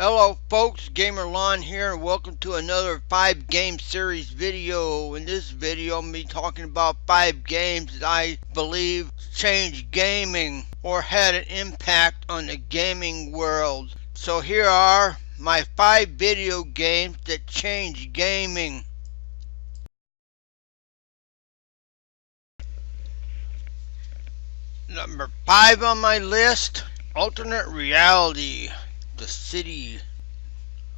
Hello folks, Gamerlon here and welcome to another 5 game series video. In this video I'm going to be talking about 5 games that I believe changed gaming or had an impact on the gaming world. So here are my 5 video games that changed gaming. Number 5 on my list, Alternate Reality, The City.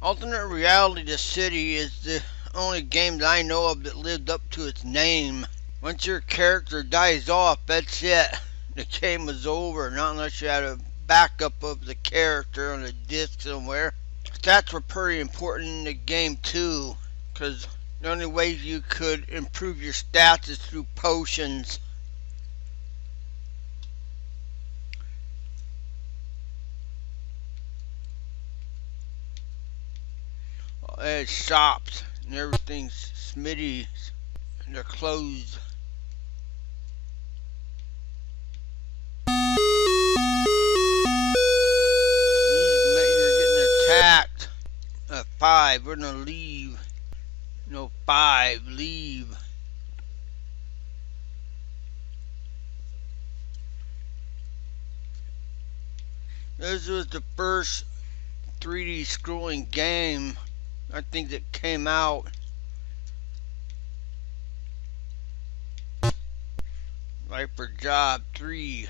Alternate Reality The City is the only game that I know of that lived up to its name. Once your character dies off, that's it. The game is over, not unless you had a backup of the character on a disc somewhere. Stats were pretty important in the game too, because the only way you could improve your stats is through potions. There's shops and everything's smitty and they're closed. You're getting attacked. 5, we're gonna leave. No, 5, leave. This was the first 3D scrolling game I think that came out. Right for job 3.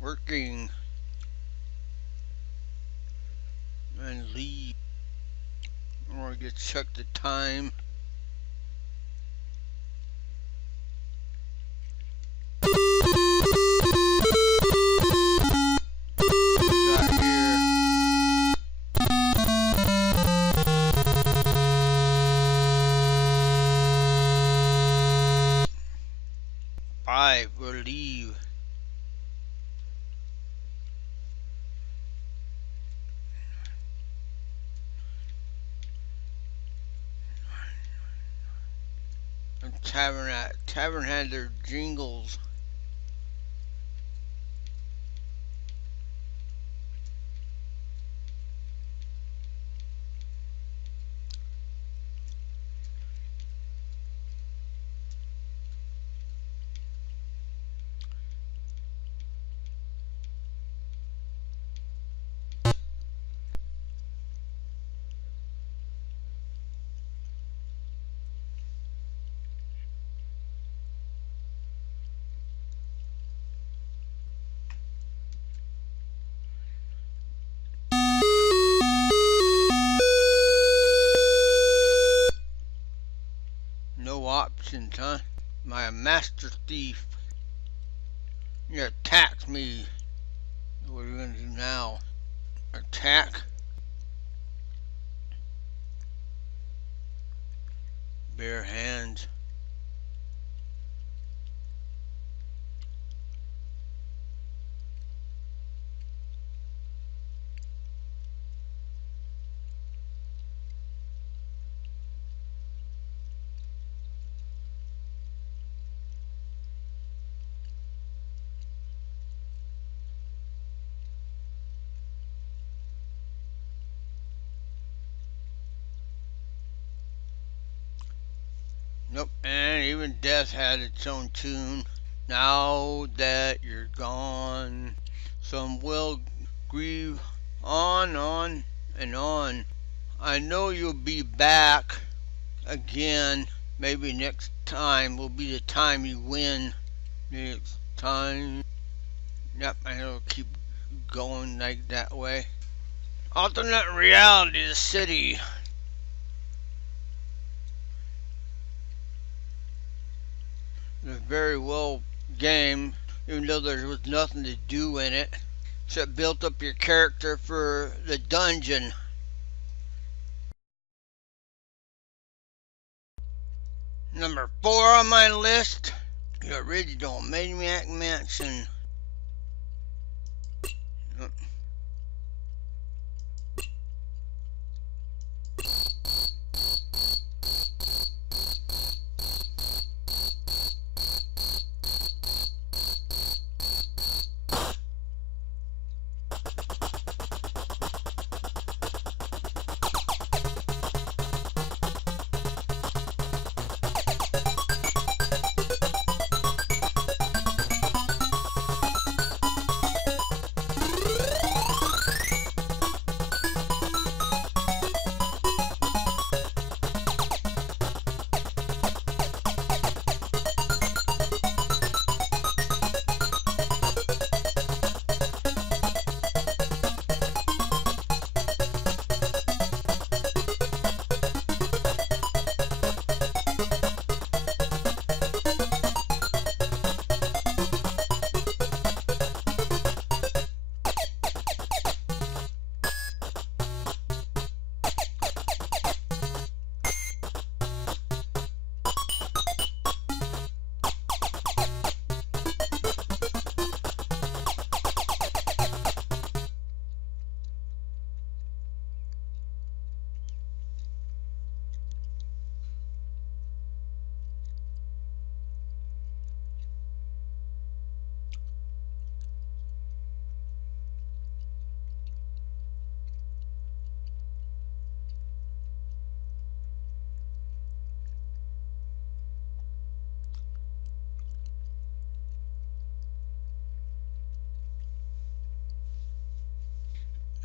Working. And leave. Or get check the time. We'll leave. And Tavern had their jingles. No options, huh? My master thief. You attacked me. What are you gonna do now? Attack. Bare hands. Nope, and even death had its own tune. Now that you're gone, some will grieve on and on. I know you'll be back again. Maybe next time will be the time you win. Next time. Yep, I know it'll keep going like that way. Alternate Reality The City. A very well game, even though there was nothing to do in it except build up your character for the dungeon. Number 4 on my list, the original Maniac Mansion.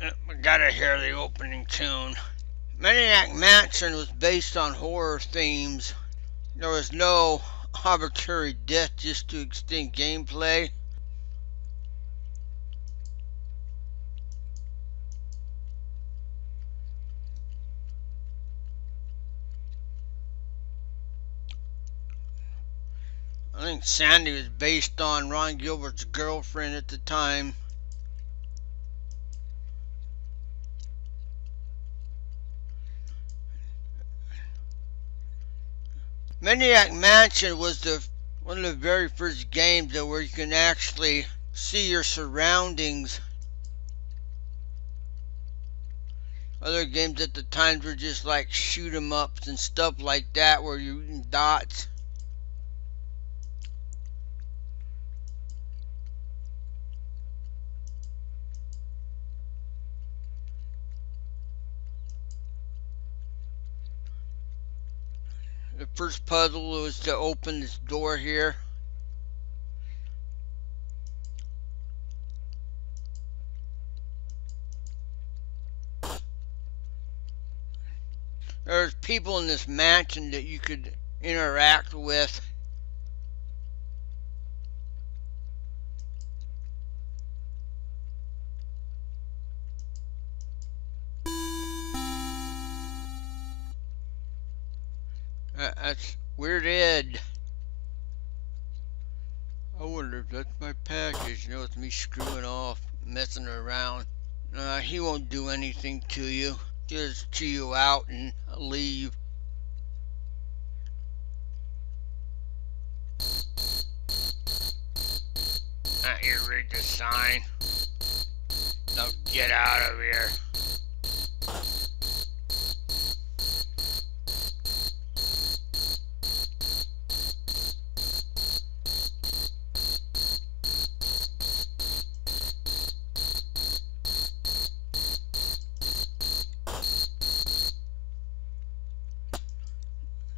I gotta hear the opening tune. Maniac Mansion was based on horror themes. There was no arbitrary death just to extend gameplay. I think Sandy was based on Ron Gilbert's girlfriend at the time. Maniac Mansion was one of the very first games where you can actually see your surroundings. Other games at the time were just like shoot 'em ups and stuff like that where you're using dots. The first puzzle was to open this door here. There's people in this mansion that you could interact with. That's Weird Ed. I wonder if that's my package. You know, it's me screwing off, messing around. He won't do anything to you. Just chew you out and leave. You read the sign. Now get out of here.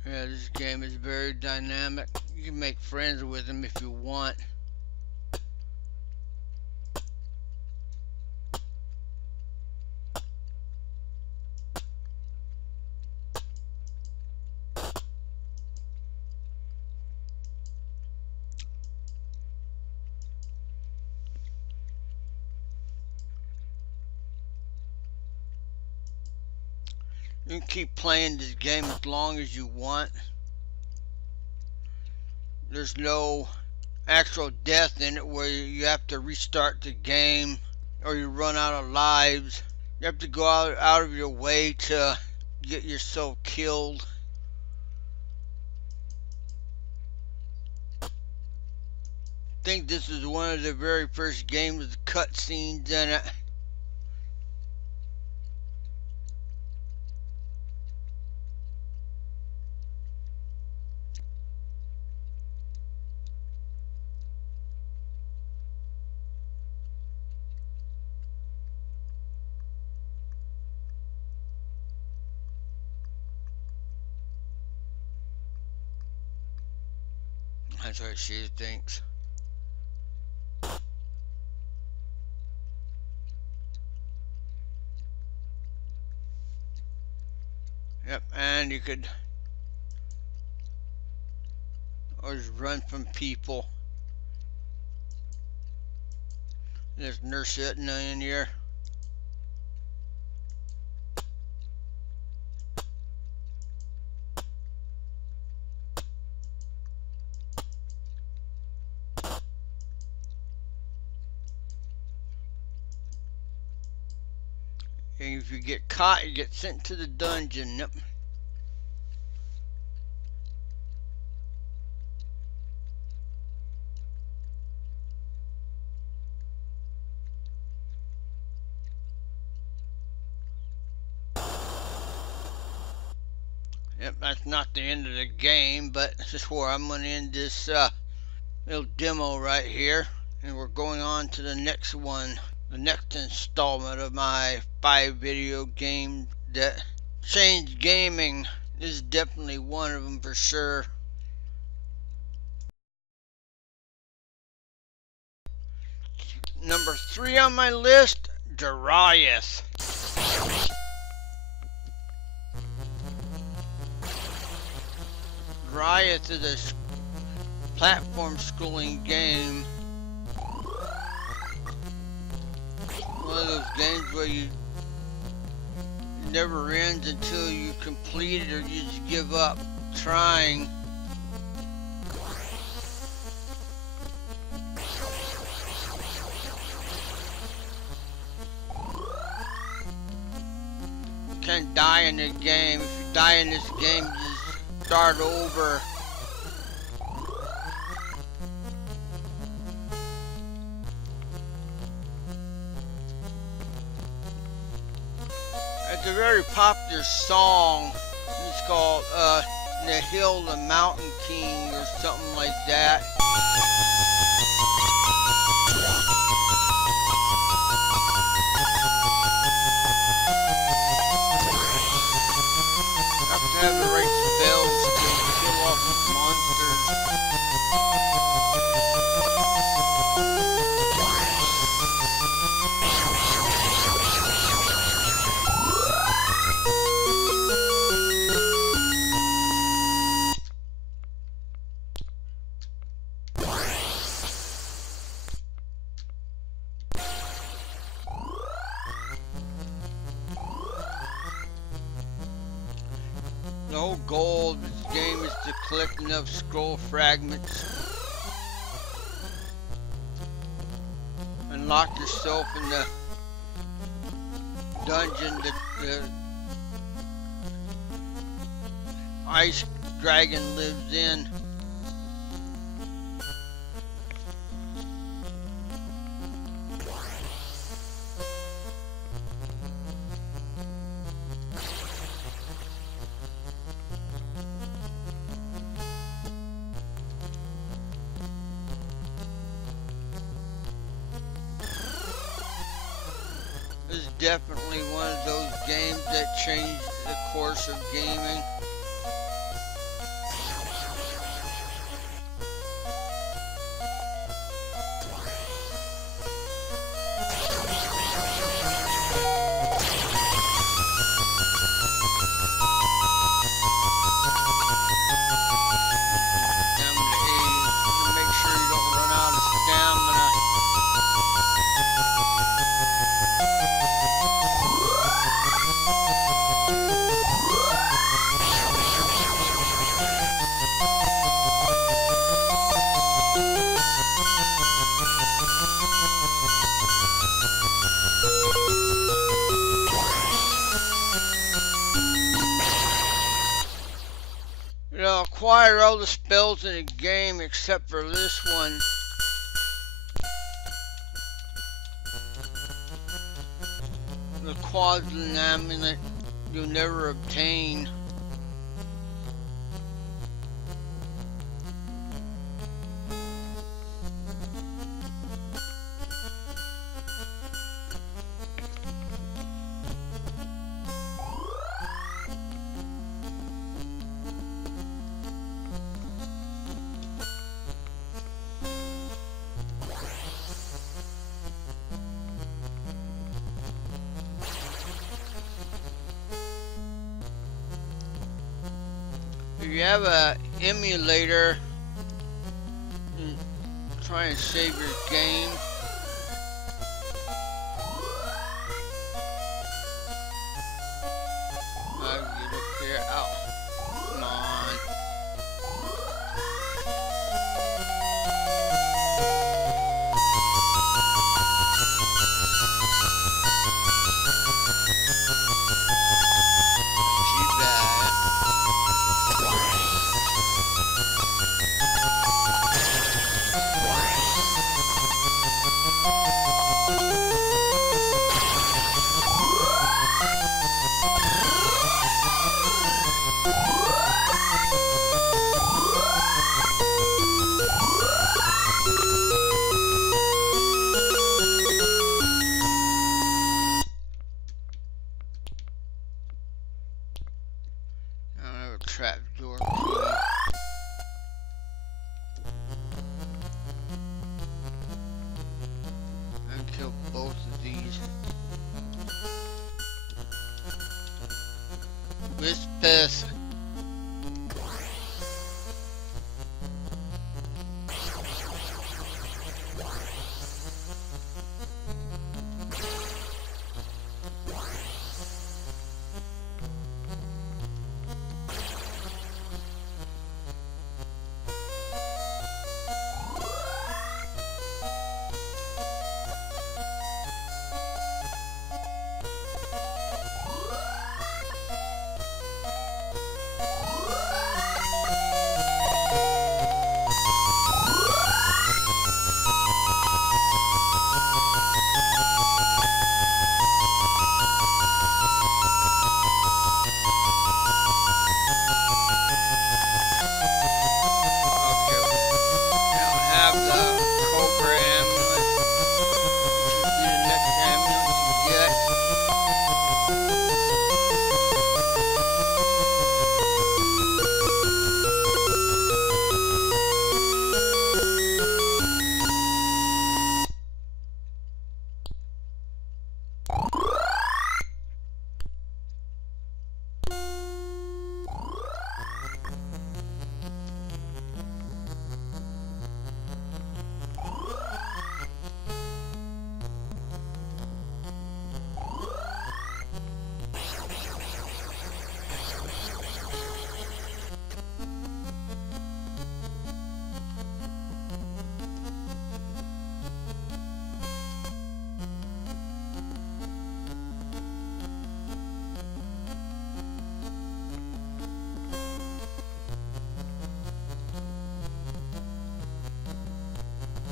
Yeah, this game is very dynamic. You can make friends with him if you want. You can keep playing this game as long as you want. There's no actual death in it where you have to restart the game or you run out of lives. You have to go out of your way to get yourself killed. I think this is one of the very first games with cutscenes in it. That's what she thinks. Yep, and you could always run from people. There's a nurse sitting in here. And if you get caught, you get sent to the dungeon. Yep. Yep, that's not the end of the game, but this is where I'm going to end this little demo right here. And we're going on to the next one, the next installment of my 5 video games that changed gaming. This is definitely one of them for sure. Number 3 on my list, Darius. Darius is a platform scrolling game. One of those games where you never ends until you complete it or you just give up trying. You can't die in this game. If you die in this game, you just start over. It's a very popular song. It's called The Hill, the Mountain King or something like that. You have to have the right spells to kill off the monsters. The whole goal of this game is to collect enough scroll fragments and lock yourself in the dungeon that the ice dragon lives in. This is definitely one of those games that changed the course of gaming. Make sure you don't run out of stamina. You know, acquire all the spells in the game except for this one. The Quadrant Amulet you'll never obtain. If you have a emulator, try and save your game. I'll get up here. Oh, come on. Too bad. Trap door key. And kill both of these. this.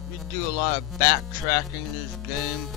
You do a lot of backtracking in this game.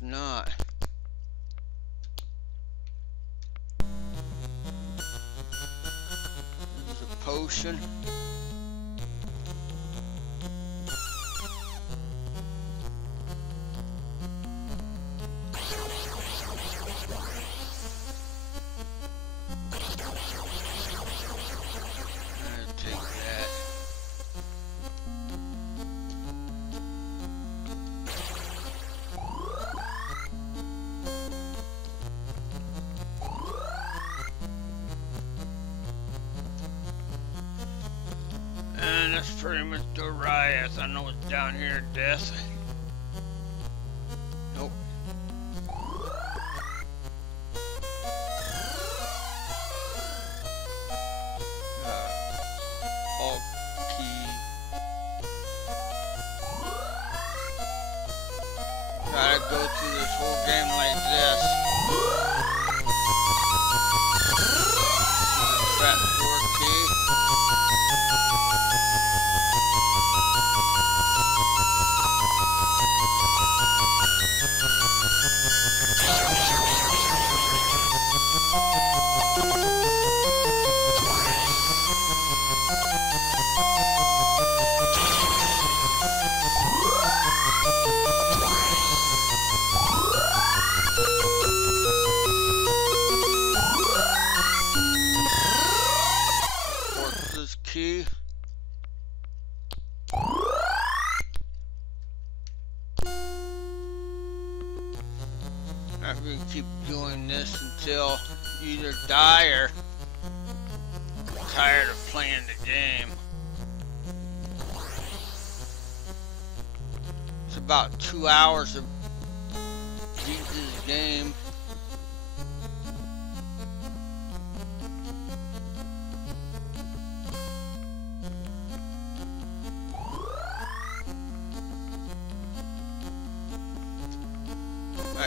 Not. This is a potion. And that's pretty much Doriath. I know it's down here, Death. Nope. All key. Gotta go through this whole game like this. Trapdoor key. Key. I'm going to keep doing this until you either die or tired of playing the game. It's about 2 hours of beating this game.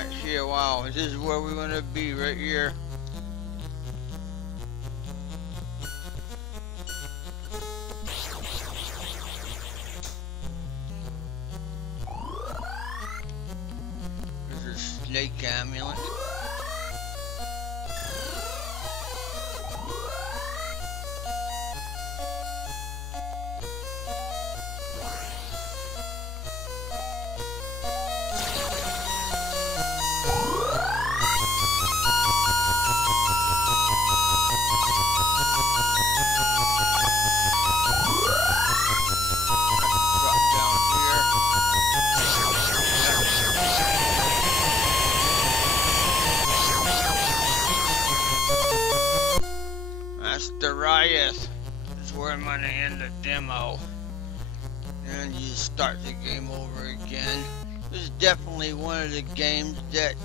right here. Wow, this is where we want to be, right here. There's a snake amulet. That's Darius. This is where I'm gonna end the demo. And you start the game over again. This is definitely one of the games that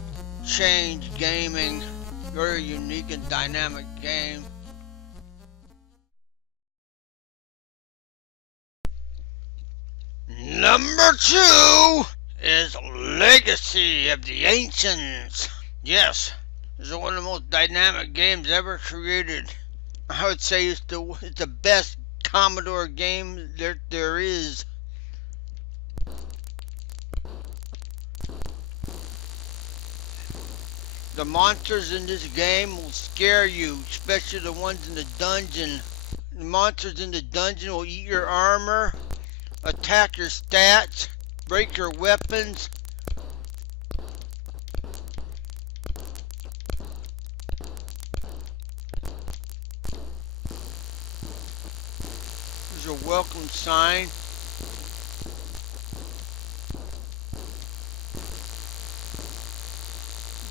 changed gaming. Very unique and dynamic game. Number 2 is Legacy of the Ancients. Yes, this is one of the most dynamic games ever created. I would say it's the best Commodore game there is. The monsters in this game will scare you, especially the ones in the dungeon. The monsters in the dungeon will eat your armor, attack your stats, break your weapons. There's a welcome sign.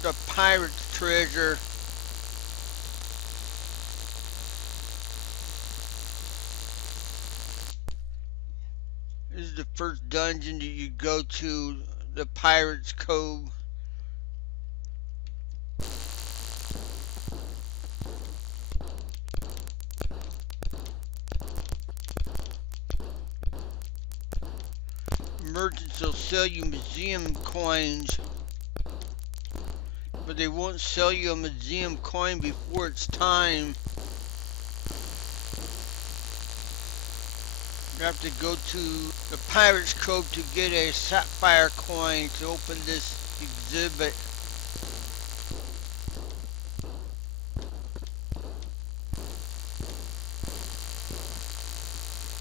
The pirate's treasure. This is the first dungeon that you go to, the Pirate's Cove. Merchants will sell you museum coins, but they won't sell you a museum coin before it's time. You have to go to the Pirate's Cove to get a sapphire coin to open this exhibit.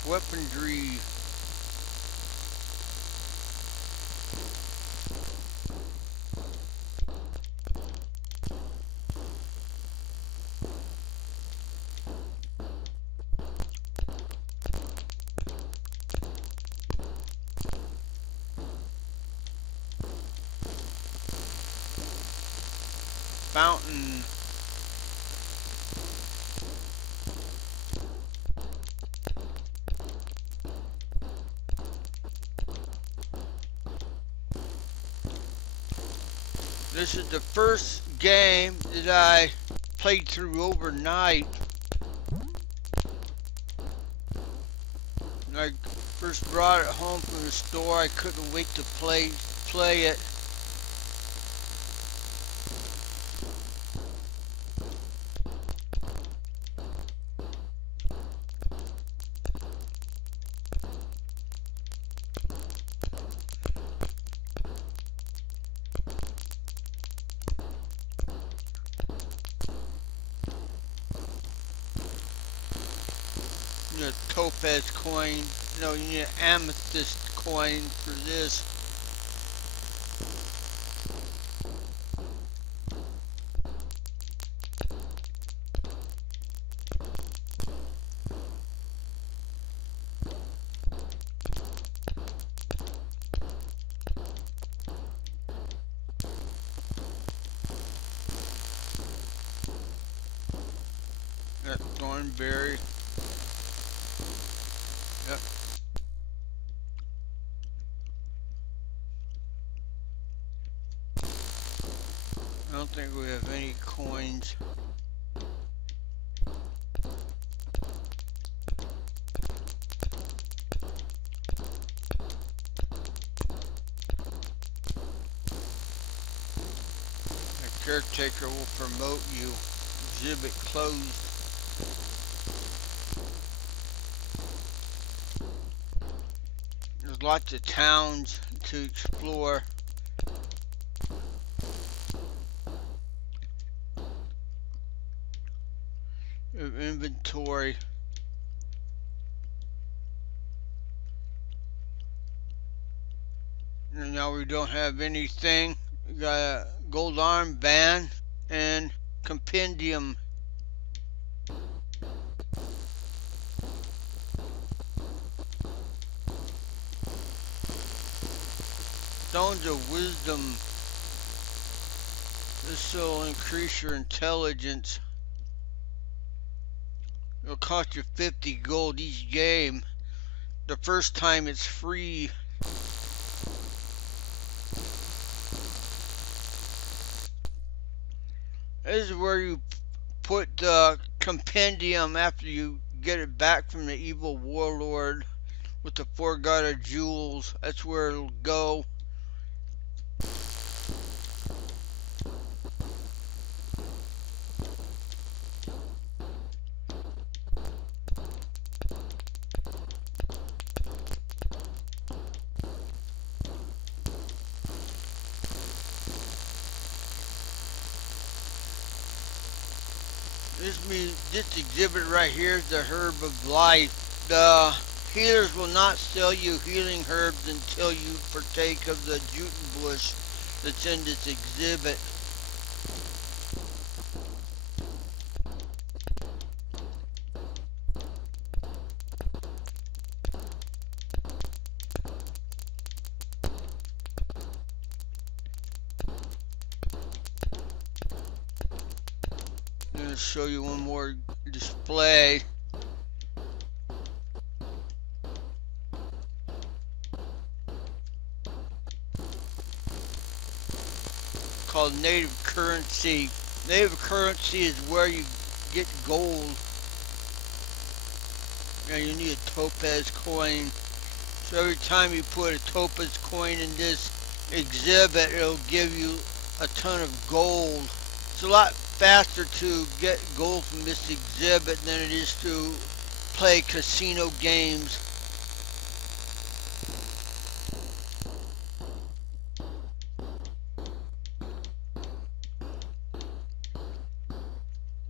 Weaponry. Fountain. This is the first game that I played through overnight. When I first brought it home from the store, I couldn't wait to play it. You need a topaz coin. No, you need an amethyst coin for this. That thornberry. Yep. I don't think we have any coins. caretaker will promote you. Exhibit closed. There's lots of towns to explore. Inventory. And now we don't have anything. We got a gold armband and compendium. Stones of wisdom. This will increase your intelligence. It'll cost you 50 gold each game. The first time it's free. This is where you put the compendium after you get it back from the evil warlord with the 4 guarded jewels. That's where it'll go. This exhibit right here is the herb of life. The healers will not sell you healing herbs until you partake of the jute bush that's in this exhibit. I'm going to show you one more display. Called native currency. Native currency is where you get gold. And you need a topaz coin. So every time you put a topaz coin in this exhibit, it'll give you a ton of gold. It's a lot faster to get gold from this exhibit than it is to play casino games.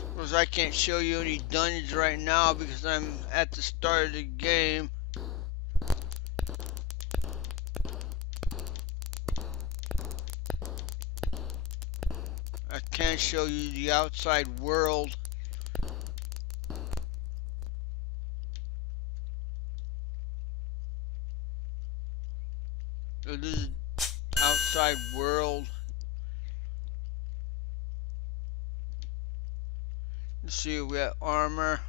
Of course, I can't show you any dungeons right now because I'm at the start of the game. I can't show you the outside world. So this is outside world. Let's see, we got armor.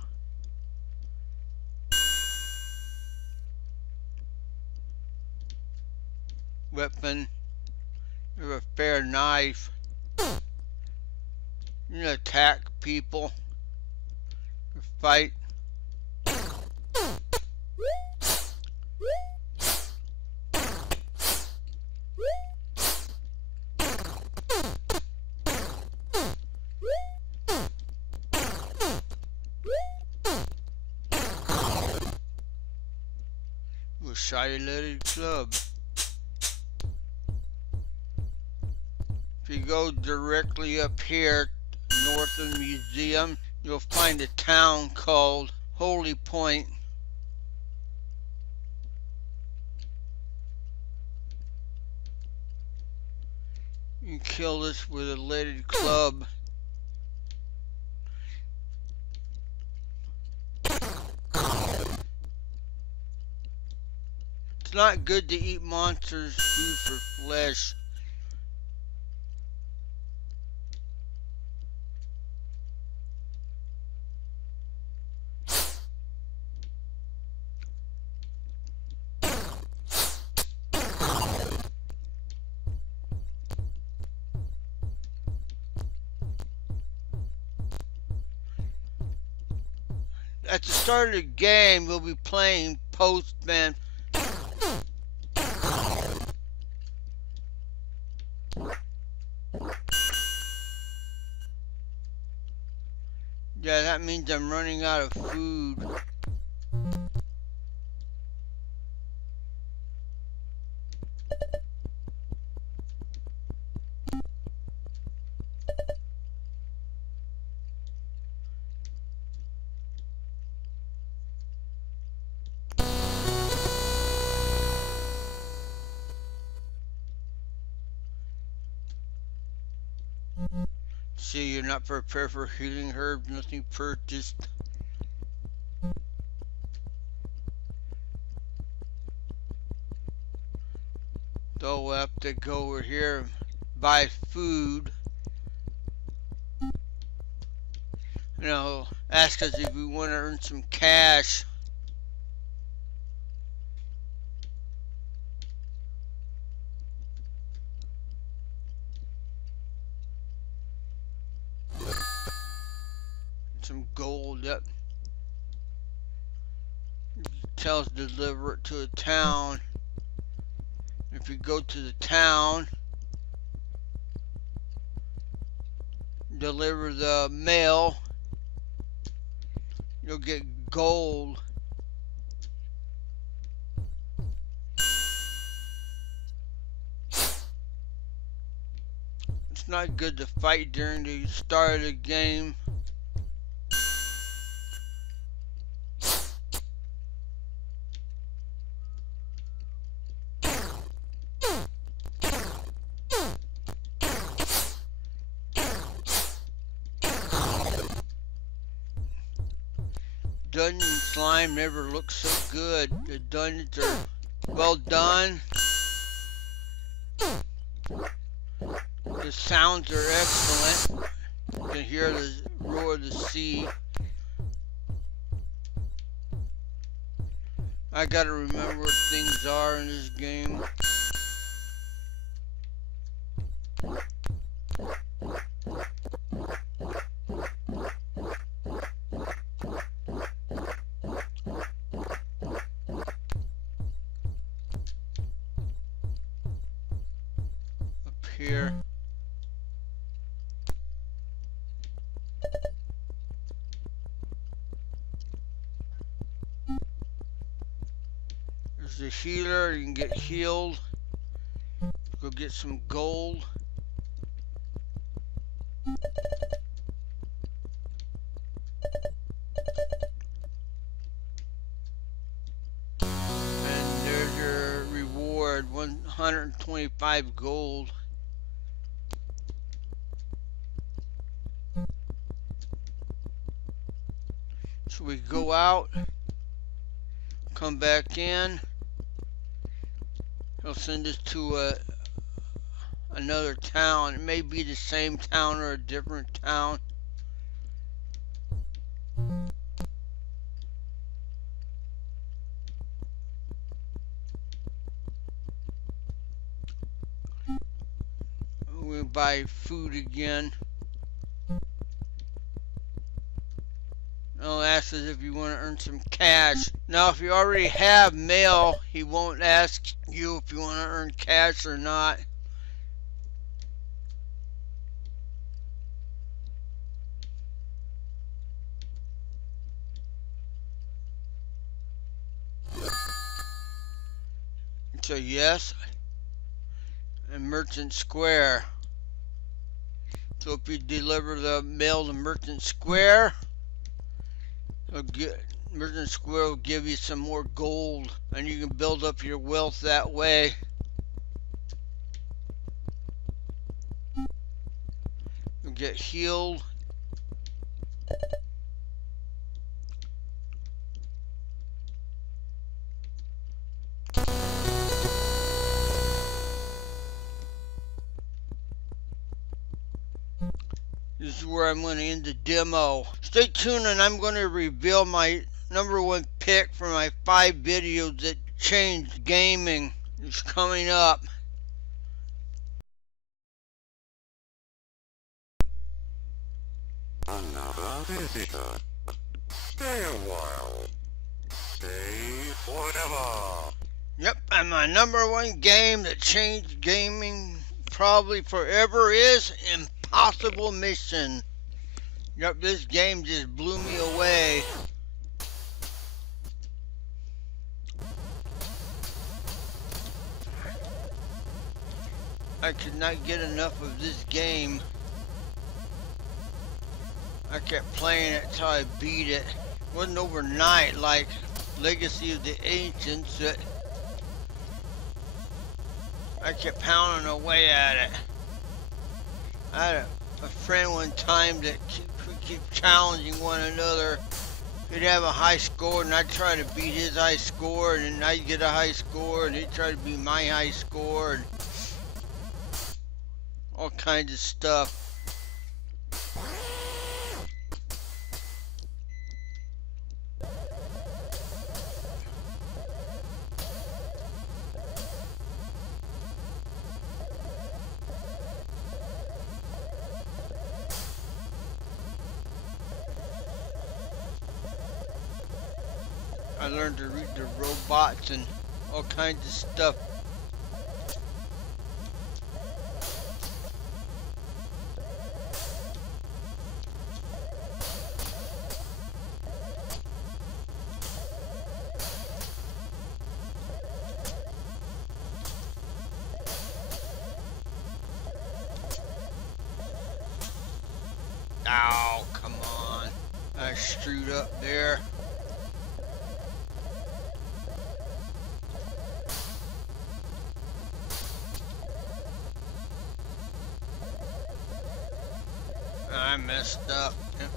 Weapon. There's a fair knife. You can attack people. Fight. With Shiny-Leaded Club. If you go directly up here, north of the museum, you'll find a town called Holy Point. You can kill this with a leaded club. It's not good to eat monsters' food for flesh. At the start of the game, we'll be playing Postman. Yeah, that means I'm running out of food. See, you're not prepared for healing herbs, nothing purchased. So we'll have to go over here and buy food. You know, ask us if we want to earn some cash. Some gold. Yep. Tells deliver it to a town. If you go to the town, deliver the mail, you'll get gold. It's not good to fight during the start of the game. Dungeon slime never looks so good. The dungeons are well done. The sounds are excellent. You can hear the roar of the sea. I gotta remember what things are in this game. Here. There's the healer, you can get healed. Go get some gold. And there's your reward, 125 gold. So we go out, come back in. He'll send us to another town. It may be the same town or a different town. We'll buy food again. He'll ask us if you want to earn some cash. Now, if you already have mail, he won't ask you if you want to earn cash or not. So yes, and Merchant Square. So if you deliver the mail to Merchant Square, Merchant Square will give you some more gold, and you can build up your wealth that way. You'll get healed. This is where I'm going to end the demo. Stay tuned and I'm going to reveal my #1 pick for my 5 videos that changed gaming. It's coming up. Another visitor. Stay a while. Stay forever. Yep, and my #1 game that changed gaming probably forever is Impossible Mission. Yep, this game just blew me away. I could not get enough of this game. I kept playing it till I beat it. It wasn't overnight like Legacy of the Ancients that I kept pounding away at it. I had a friend one time that we keep challenging one another. He'd have a high score and I'd try to beat his high score, and then I'd get a high score and he'd try to beat my high score, and all kinds of stuff. I learned to read the robots and all kinds of stuff. Ow, come on. I screwed up there. I messed up. Yep.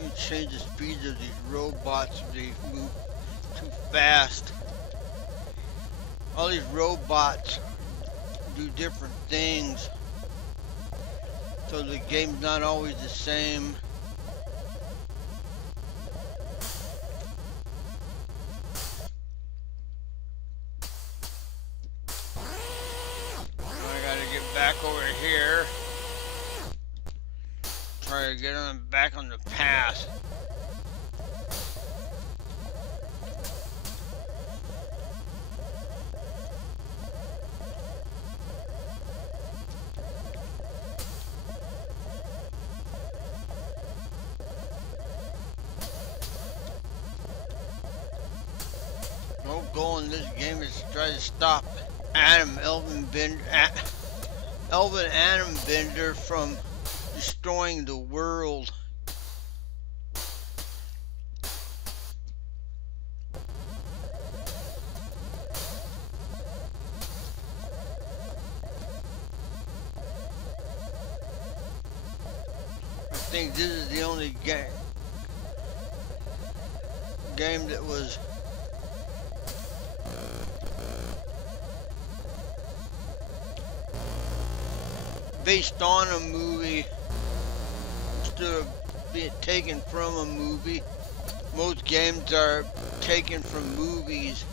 You change the speeds of these robots if they move too fast. All these robots do different things, so the game's not always the same. I gotta get back over here. Try to get them back on the path. No goal in this game is to try to stop Elvin Adam Bender from destroying the world. I think this is the only game that was based on a movie instead of being taken from a movie. Most games are taken from movies.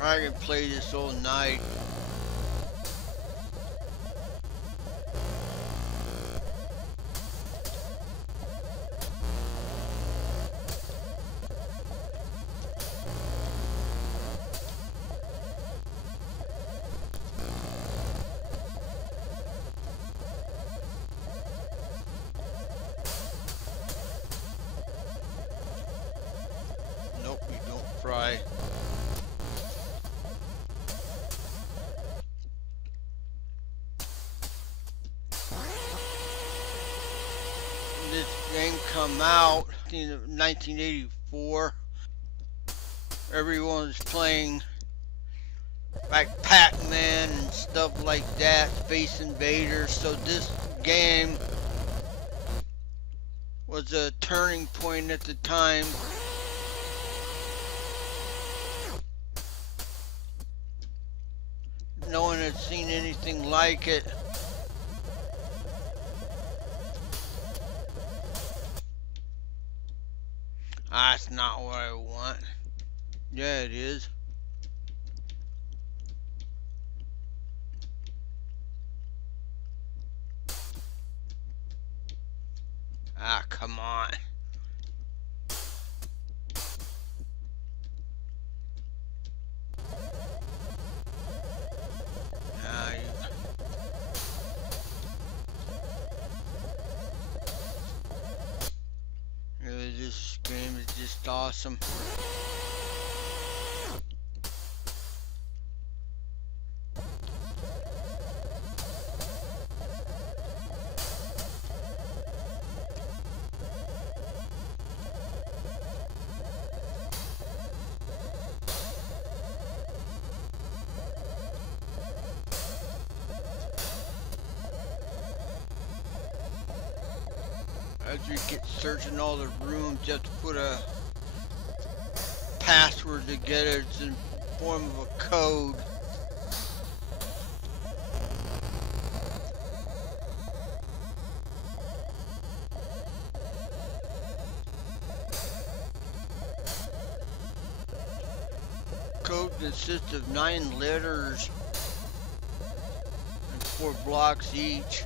I can play this all night. Nope, you don't fry. This game come out in 1984. before. Everyone's playing like Pac-Man and stuff like that, Space Invaders. So this game was a turning point at the time. No one had seen anything like it. That's not what I want. Yeah, it is. Ah, come on. This game is just awesome. As you get searching all the rooms, you have to put a password together. It's in form of a code. Code consists of 9 letters and 4 blocks each.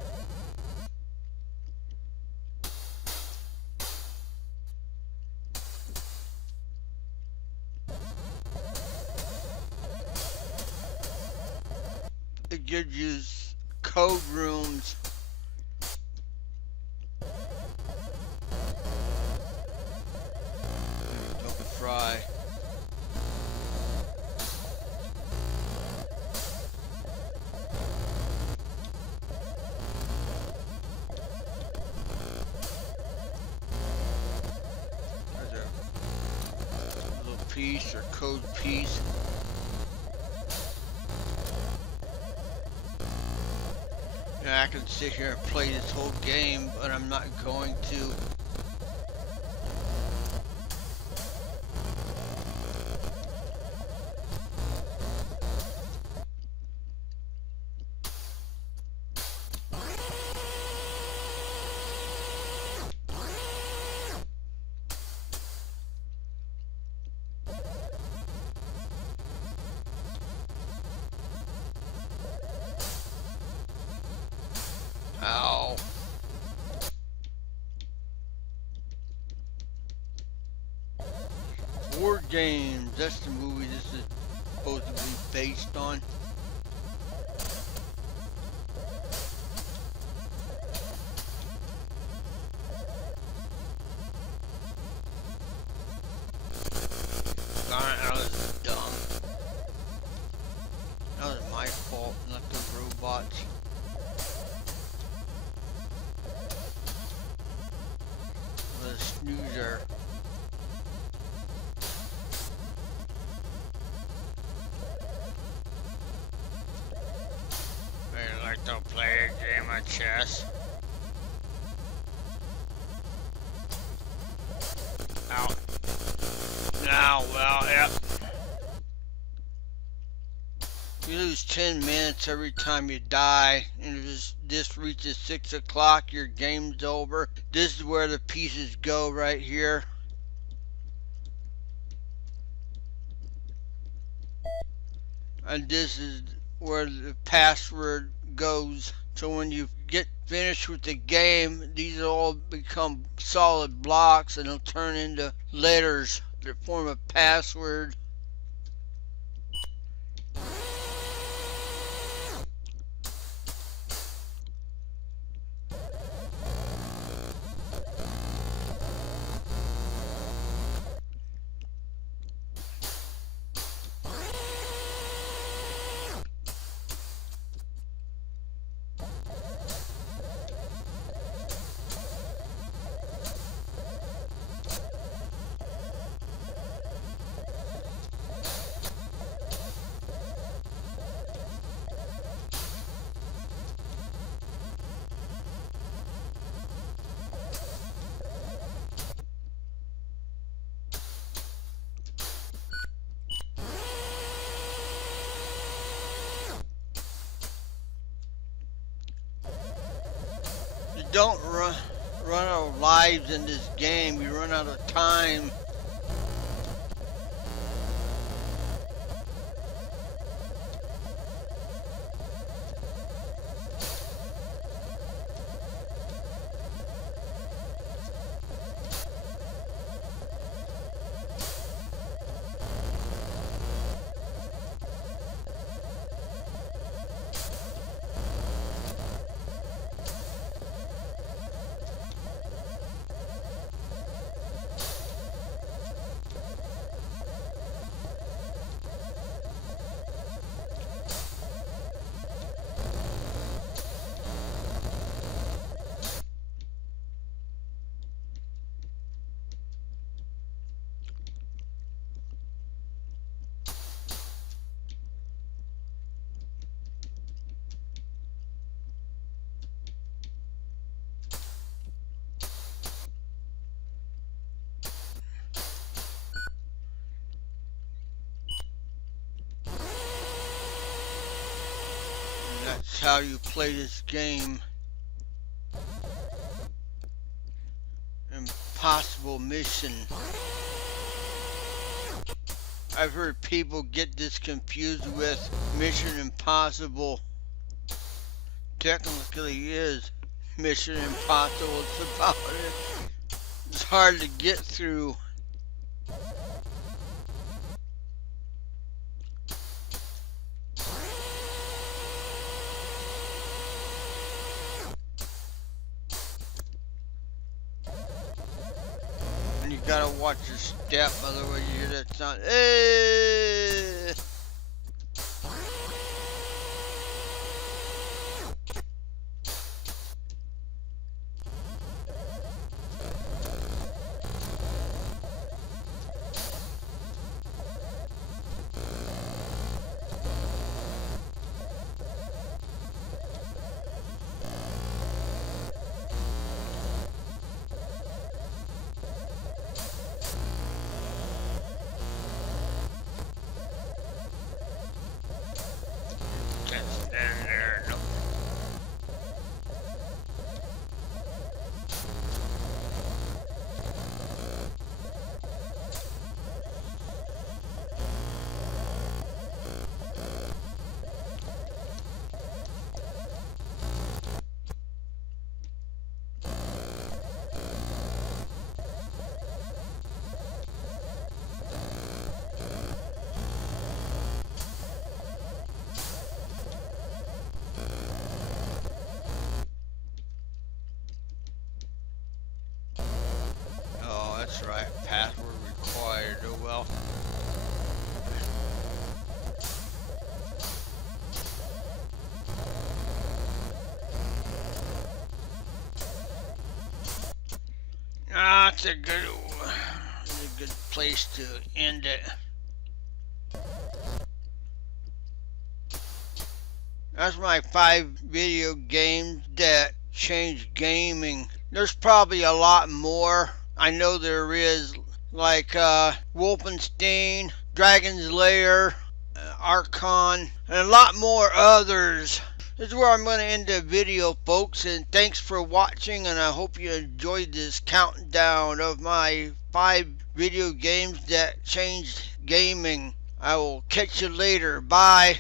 It gives you code rooms. Don't fry. There's a little piece or code piece. I can sit here and play this whole game, but I'm not going to. Ow. War Games, that's the movie this is supposed to be based on. Darn it, that was dumb. That was my fault, not the robots. The snoozer. I'd like to play a game of chess. Ow. Now, well, yep. You lose 10 minutes every time you die, and if this reaches 6 o'clock, your game's over. This is where the pieces go right here. And this is where the password goes. So when you get finished with the game, these will all become solid blocks and they'll turn into letters that form a password. don't run out of lives in this game. You run out of time. That's how you play this game. Impossible mission. I've heard people get this confused with Mission Impossible. Technically is Mission Impossible. It's about it. It's hard to get through. You gotta watch your step, otherwise you hear that sound. Hey! That's right, password required. Oh well. It's a good place to end it. That's my 5 video games that changed gaming. There's probably a lot more. I know there is, like Wolfenstein, Dragon's Lair, Archon, and a lot more others. This is where I'm going to end the video, folks, and thanks for watching, and I hope you enjoyed this countdown of my 5 video games that changed gaming. I will catch you later. Bye.